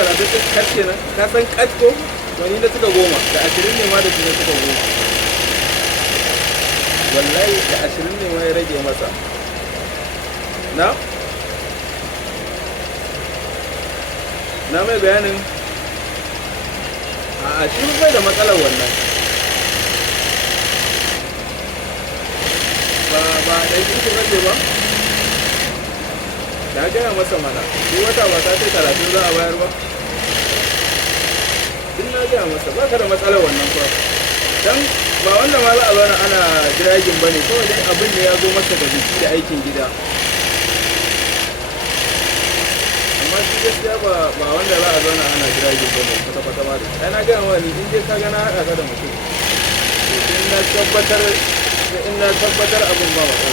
30 ɗin kat kenan, ka san kat ko? Wani na suka 10, da 20 ne ma da su na suka 10. Wallahi da 20 ne ma ya rage masa. Na mai bayanin a shi bai da matsalar wannan. Ba ɗan kirki rage ba? Na gaya masa mana, shi wata ba ta kai 30 za a bayar ba? Din na gaya masa ba ka da matsalar wannan kuwa. Dan ba wanda ma za a zauna ana jiragin ba ne, kawai dai abin da ya zo masa da biki da aikin gida. Amma shi gaskiya ba wanda za a zauna ana jiragin ba ne kwata-kwata ma da. Ai na gaya wani in dai ka gana haɗa ka da mutum. In na tabbatar abin ba matsala.